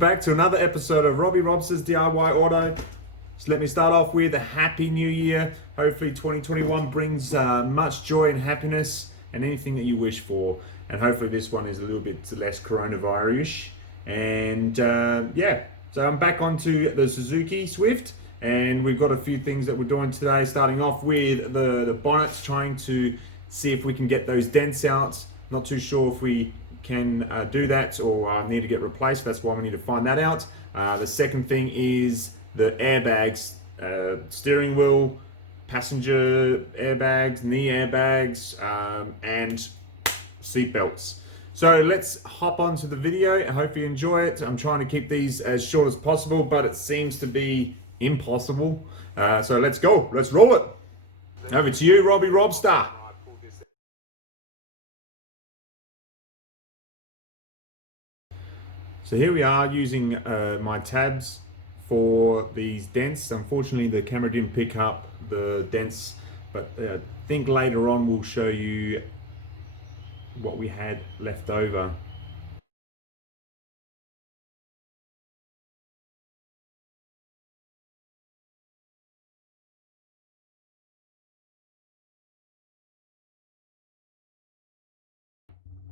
back to another episode of Robbie Robster's DIY Auto. So let me start off with a Happy New Year. Hopefully 2021 brings much joy and happiness and anything that you wish for. And hopefully this one is a little bit less coronavirus-ish. And yeah, so I'm back onto the Suzuki Swift. And we've got a few things that we're doing today, starting off with the bonnets, trying to see if we can get those dents out. Not too sure if we can do that or need to get replaced. That's why we need to find that out. The second thing is the airbags, steering wheel, passenger airbags, knee airbags, and seat belts. So let's hop onto the video. I hope you enjoy it. I'm trying to keep these as short as possible, but it seems to be impossible. So let's go. Let's roll it. Over to you, Robbie Robster. So here we are using my tabs for these dents. Unfortunately, the camera didn't pick up the dents, but I think later on we'll show you what we had left over.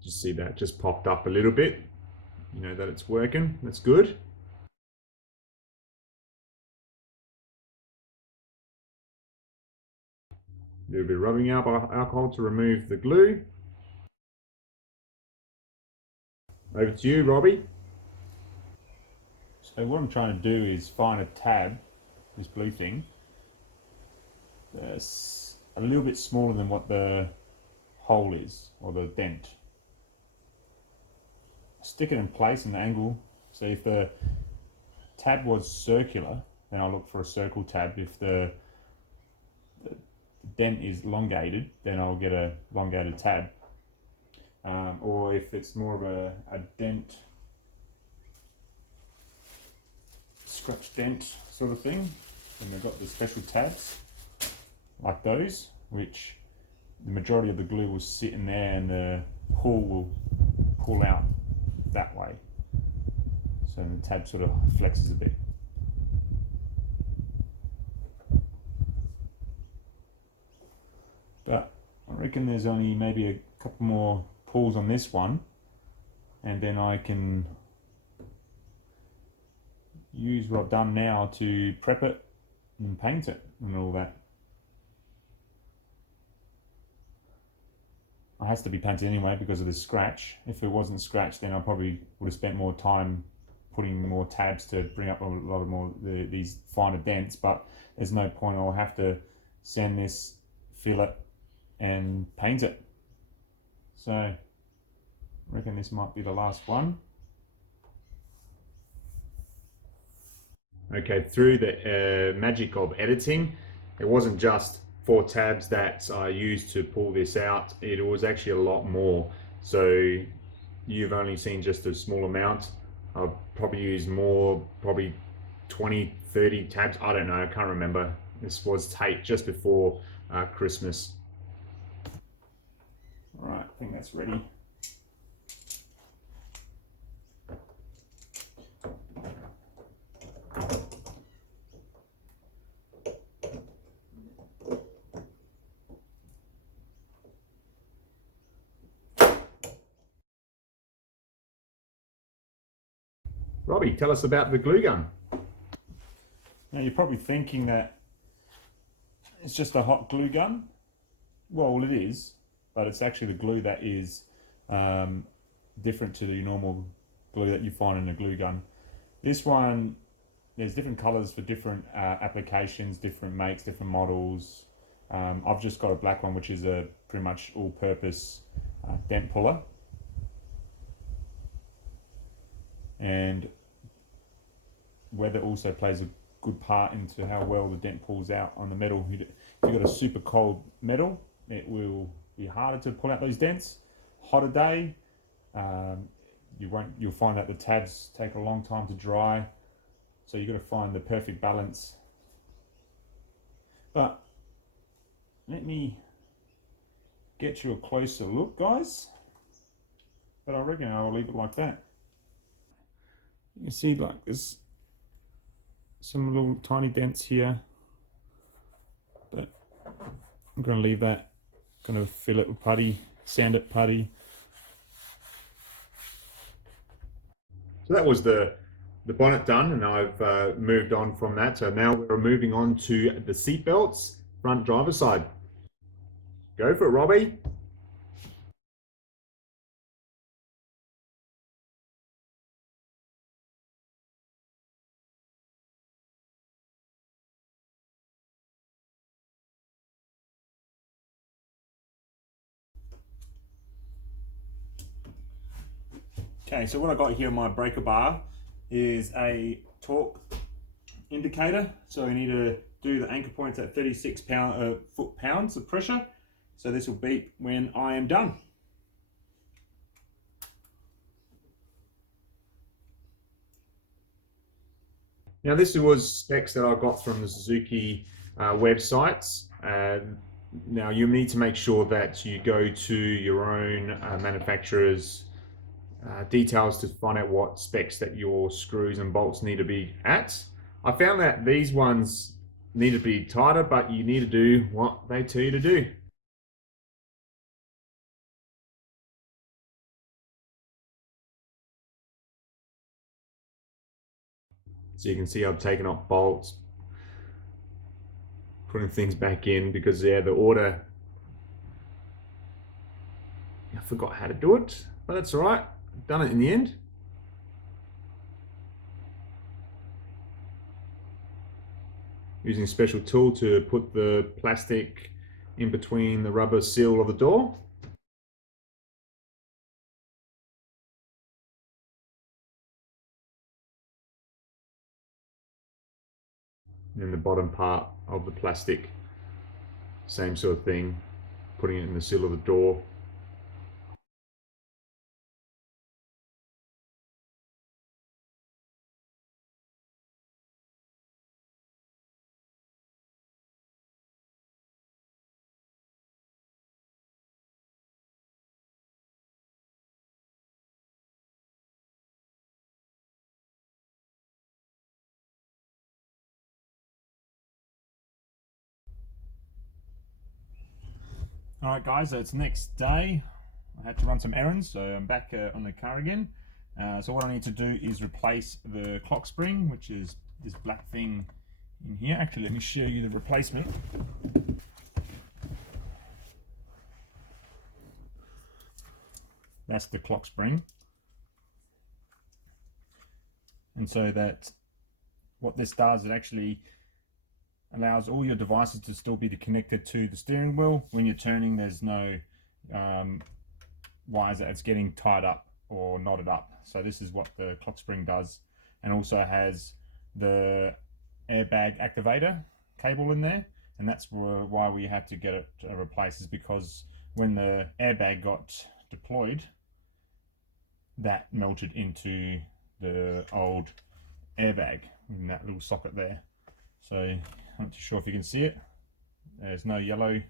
Just see that just popped up a little bit. You know that it's working. That's good. A little bit of rubbing alcohol to remove the glue. Over to you, Robbie. So what I'm trying to do is find a tab, this blue thing, that's a little bit smaller than what the hole is, or the dent. Stick it in place in the angle. So if the tab was circular, then I'll look for a circle tab. If the dent is elongated, then I'll get a elongated tab. Or if it's more of a dent, scratch dent sort of thing, then we've got the special tabs like those, which the majority of the glue will sit in there and the pull will pull out that way, so the tab sort of flexes a bit. But I reckon there's only maybe a couple more pulls on this one, and then I can use what I've done now to prep it and paint it and all that. It has to be painted anyway because of this scratch. If it wasn't scratched, then I probably would have spent more time putting more tabs to bring up a lot of more these finer dents, but there's no point. I'll have to sand this, fill it, and paint it. So I reckon this might be the last one. Okay, through the magic of editing, it wasn't just 4 tabs that I used to pull this out. It was actually a lot more. So you've only seen just a small amount. I'll probably use more, probably 20, 30 tabs. I don't know, I can't remember. This was taped just before Christmas. All right, I think that's ready. Robbie, tell us about the glue gun. Now you're probably thinking that it's just a hot glue gun. Well, it is, but it's actually the glue that is different to the normal glue that you find in a glue gun. This one, there's different colors for different applications, different makes, different models. I've just got a black one, which is a pretty much all-purpose dent puller. And weather also plays a good part into how well the dent pulls out on the metal. If you've got a super cold metal, it will be harder to pull out those dents. Hotter day, you'll find that the tabs take a long time to dry, so you've got to find the perfect balance. But let me get you a closer look, guys. But I reckon I'll leave it like that. You can see like there's some little tiny dents here, but I'm going to leave that. I'm going to fill it with putty, sand it putty. So that was the bonnet done, and I've moved on from that. So now we're moving on to the seat belts, front driver's side. Go for it, Robbie. Okay, so what I got here in my breaker bar is a torque indicator. So we need to do the anchor points at 36 foot-pounds of pressure. So this will beep when I am done. Now this was specs that I got from the Suzuki websites. Now you need to make sure that you go to your own manufacturer's details to find out what specs that your screws and bolts need to be at. I found that these ones need to be tighter, but you need to do what they tell you to do. So you can see I've taken off bolts, putting things back in because the order, I forgot how to do it, but that's all right. I've done it in the end. Using a special tool to put the plastic in between the rubber seal of the door. And then the bottom part of the plastic, same sort of thing, putting it in the seal of the door. All right, guys, so it's next day. I had to run some errands, so I'm back on the car again. So what I need to do is replace the clock spring, which is this black thing in here. Actually, let me show you the replacement. That's the clock spring. And so that what this does, it actually allows all your devices to still be connected to the steering wheel. When you're turning, there's no wires that it's getting tied up or knotted up. So this is what the clock spring does, and also has the airbag activator cable in there, and that's why we had to get it replaced, is because when the airbag got deployed, that melted into the old airbag in that little socket there. So I'm not too sure if you can see it. There's no yellow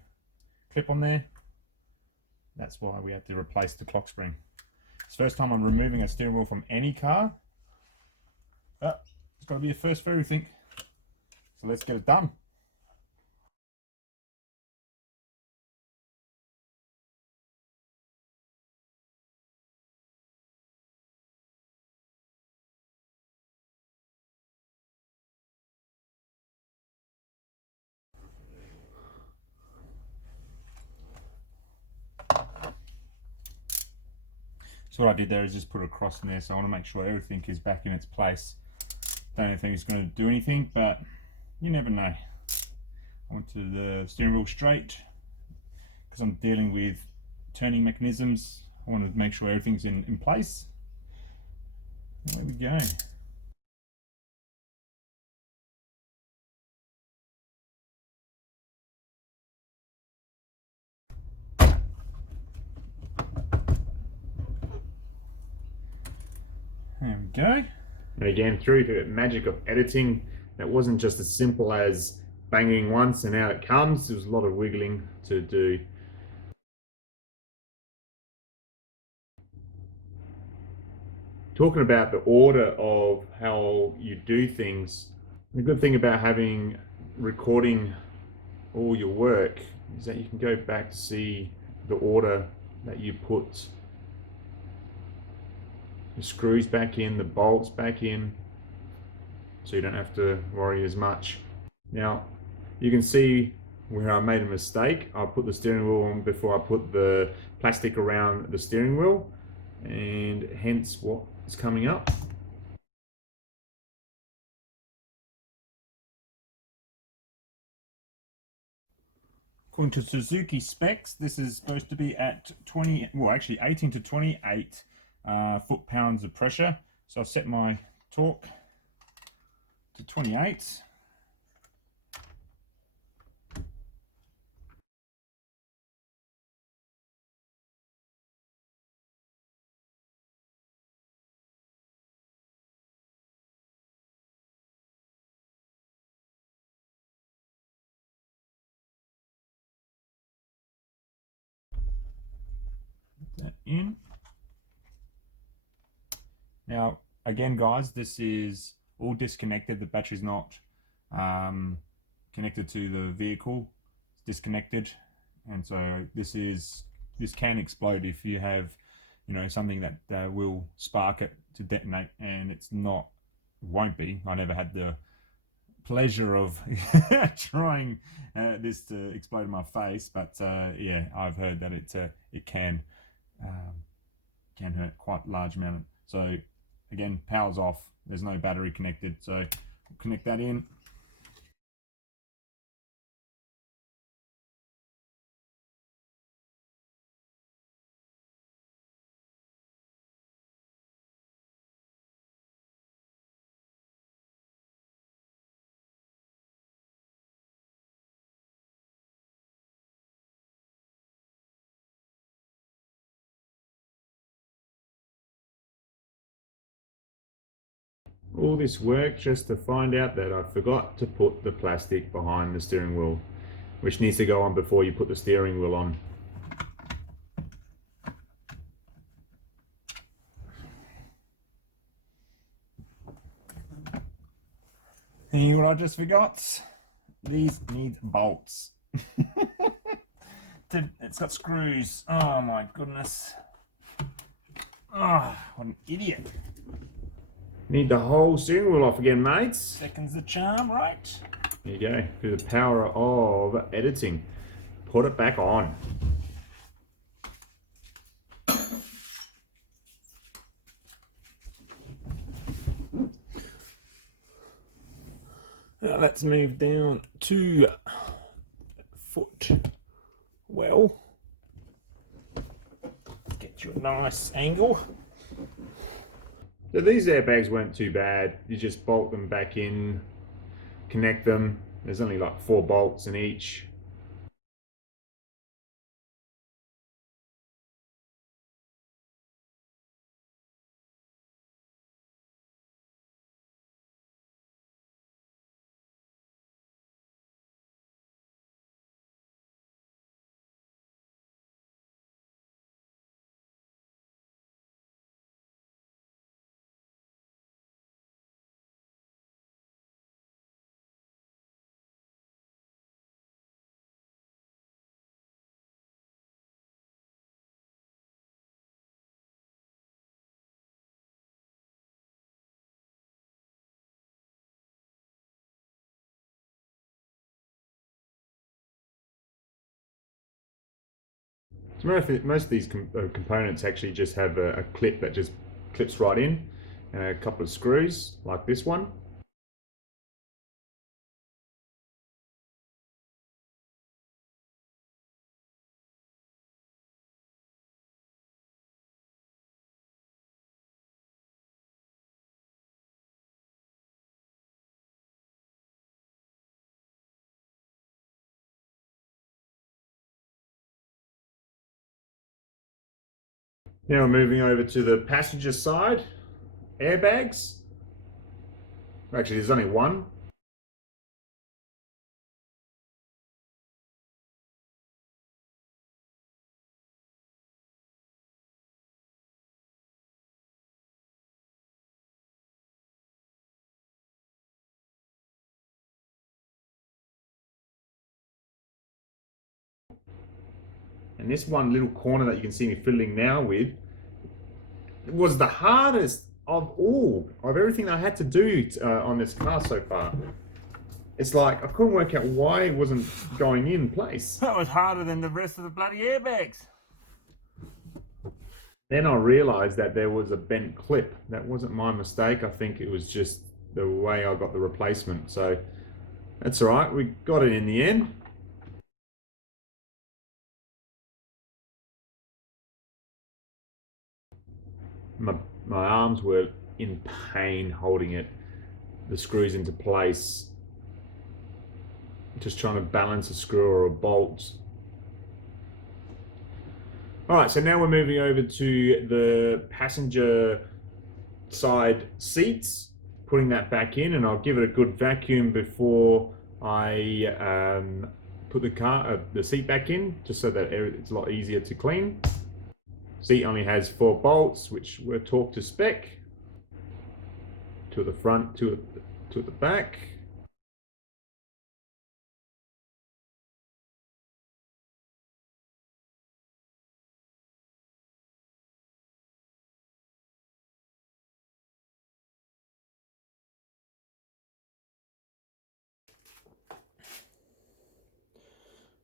clip on there. That's why we had to replace the clock spring. It's the first time I'm removing a steering wheel from any car, but it's got to be a first for everything. So let's get it done. So what I did there is just put a cross in there, so I want to make sure everything is back in its place. Don't think it's going to do anything, but you never know. I wanted the steering wheel straight because I'm dealing with turning mechanisms. I want to make sure everything's in place. And there we go. There we go. And again, through the magic of editing, that wasn't just as simple as banging once and out it comes. There was a lot of wiggling to do. Talking about the order of how you do things, the good thing about having recording all your work is that you can go back to see the order that you put the screws back in, the bolts back in, so you don't have to worry as much. Now, you can see where I made a mistake. I put the steering wheel on before I put the plastic around the steering wheel, and hence what is coming up. According to Suzuki specs, this is supposed to be at 20, well actually 18 to 28 foot-pounds of pressure. So I'll set my torque to 28. That in. Now, again, guys, this is all disconnected. The battery's not connected to the vehicle. It's disconnected, and so this can explode if you have, you know, something that will spark it to detonate, and it's not, won't be. I never had the pleasure of trying this to explode in my face, but yeah, I've heard that it can hurt quite a large amount. So again, power's off. There's no battery connected, so we'll connect that in. All this work just to find out that I forgot to put the plastic behind the steering wheel, which needs to go on before you put the steering wheel on. And you know what I just forgot? These need bolts. It's got screws. Oh my goodness. Oh, what an idiot. Need the whole steering wheel off again, mates. Seconds the charm, right? There you go. Through the power of editing. Put it back on. Now let's move down to foot well. Get you a nice angle. So these airbags weren't too bad. You just bolt them back in, connect them. There's only like 4 bolts in each. So most of these components actually just have a clip that just clips right in, and a couple of screws like this one. Now we're moving over to the passenger side. Airbags. Actually, there's only one. And this one little corner that you can see me fiddling now with was the hardest of everything that I had to do on this car so far. It's like I couldn't work out why it wasn't going in place. That was harder than the rest of the bloody airbags. Then I realized that there was a bent clip. That wasn't my mistake. I think it was just the way I got the replacement. So that's all right. We got it in the end. My arms were in pain holding it, the screws into place, just trying to balance a screw or a bolt. All right, so now we're moving over to the passenger side seats, putting that back in, and I'll give it a good vacuum before I put the seat back in, just so that it's a lot easier to clean. Seat only has 4 bolts, which were torqued to spec. 2 at the front, 2 at the back.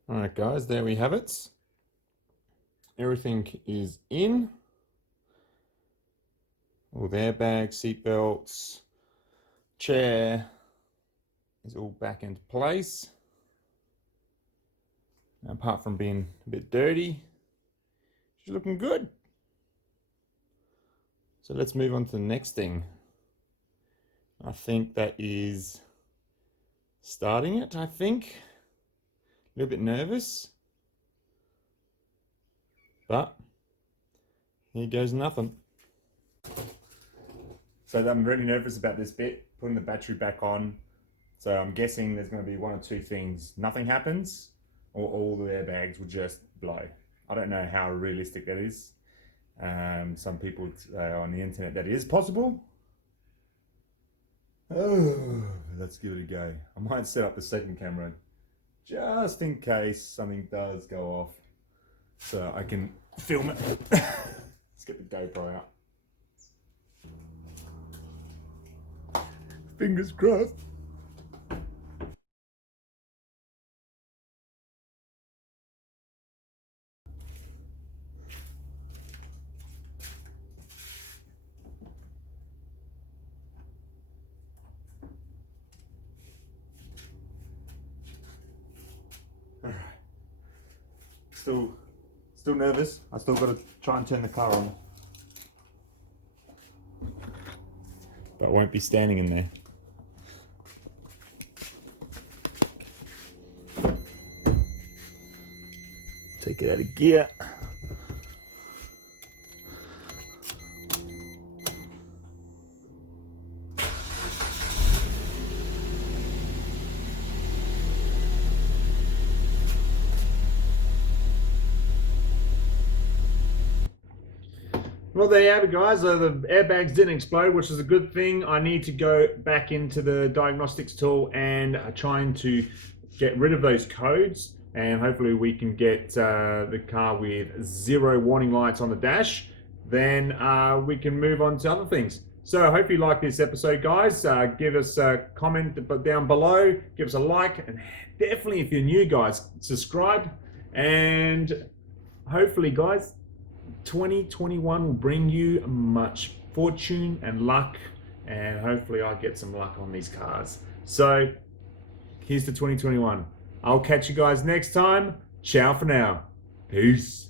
All right, guys, there we have it. Everything is in. All the airbags, seat belts, chair is all back into place. Now, apart from being a bit dirty, she's looking good. So let's move on to the next thing. I think that is starting it, I think. A little bit nervous. But here goes nothing. So I'm really nervous about this bit, putting the battery back on. So I'm guessing there's going to be 1 or 2 things. Nothing happens, or all the airbags will just blow. I don't know how realistic that is. Some people on the internet that is possible. Oh, let's give it a go. I might set up the second camera just in case something does go off, so I can film it. Let's get the GoPro out. Fingers crossed. All right. Still nervous. I still got to try and turn the car on. But I won't be standing in there. Take it out of gear. Well, there you have it, guys. The airbags didn't explode, which is a good thing. I need to go back into the diagnostics tool and trying to get rid of those codes, and hopefully we can get the car with 0 warning lights on the dash. Then we can move on to other things. So I hope you like this episode, guys. Give us a comment down below. Give us a like, and definitely, if you're new, guys, subscribe. And hopefully, guys, 2021 will bring you much fortune and luck, and hopefully I'll get some luck on these cars. So here's to 2021. I'll catch you guys next time. Ciao for now. Peace.